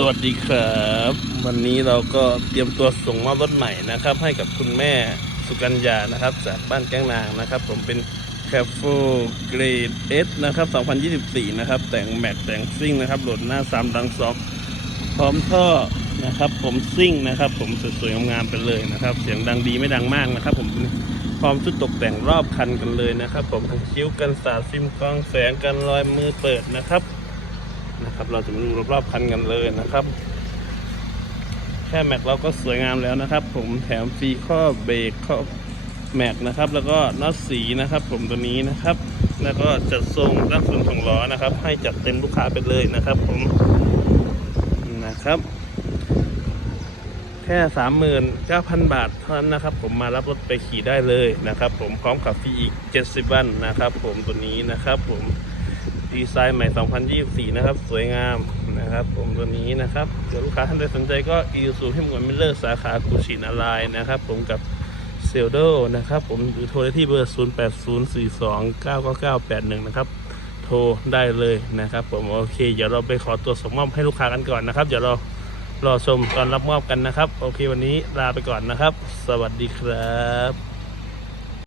สวัสดีครับ วันนี้เราก็เตรียมตัวส่งมอบรถใหม่นะครับ ให้กับคุณแม่สุกัญญานะครับ จากบ้านแก้งนางนะครับ ผมเป็น c a f o g r a d e S นะครับ 2024 นะครับ แต่งแม็กแต่งซิ่งนะครับโหลดหน้า3ดังซอกพร้อมท่อนะครับ ผมซิ่งนะครับ ผมสวยๆงามๆไปเลยนะครับ เสียงดังดีไม่ดังมากนะครับ ผมพร้อมชุดตกแต่งรอบคันกันเลยนะครับ ผมทั้งคิ้วกันสาดซิมกล้องแสงกันรอยมือเปิดนะครับ นะครับ เราจะมาดูรอบๆคันกันเลยนะครับ แค่แม็กเราก็สวยงามแล้วนะครับ ผมแถมฟรีข้อเบรกข้อแม็กนะครับ แล้วก็น็อตสีนะครับ ผมตัวนี้นะครับ แล้วก็จัดทรงด้านส่วนของล้อนะครับ ให้จัดเต็มลูกค้าไปเลยนะครับ ผมนะครับแค่สามหมื่นเก้าพันบาทเท่านั้นนะครับ ผมมารับรถไปขี่ได้เลยนะครับ ผมพร้อมกับฟรีอีกเจ็ดสิบวันนะครับ ผมตัวนี้นะครับ ผม ดีไซน์ใหม่ 2024 นะครับ สวยงามนะครับ ผมตัวนี้นะครับเดี๋ยวลูกค้าท่านใดสนใจก็อีซูที่หมวดมิเลอร์สาขากุชินาลายนะครับ ผมกับเซลโดนะครับ ผมหรือโทรได้ที่เบอร์ 0804299981 นะครับ โทรได้เลยนะครับ ผมโอเค เดี๋ยวเราไปขอตัวส่งมอบให้ลูกค้ากันก่อนนะครับ เดี๋ยวเรารอชมตอนรับมอบกันนะครับ โอเควันนี้ลาไปก่อนนะครับ สวัสดีครับ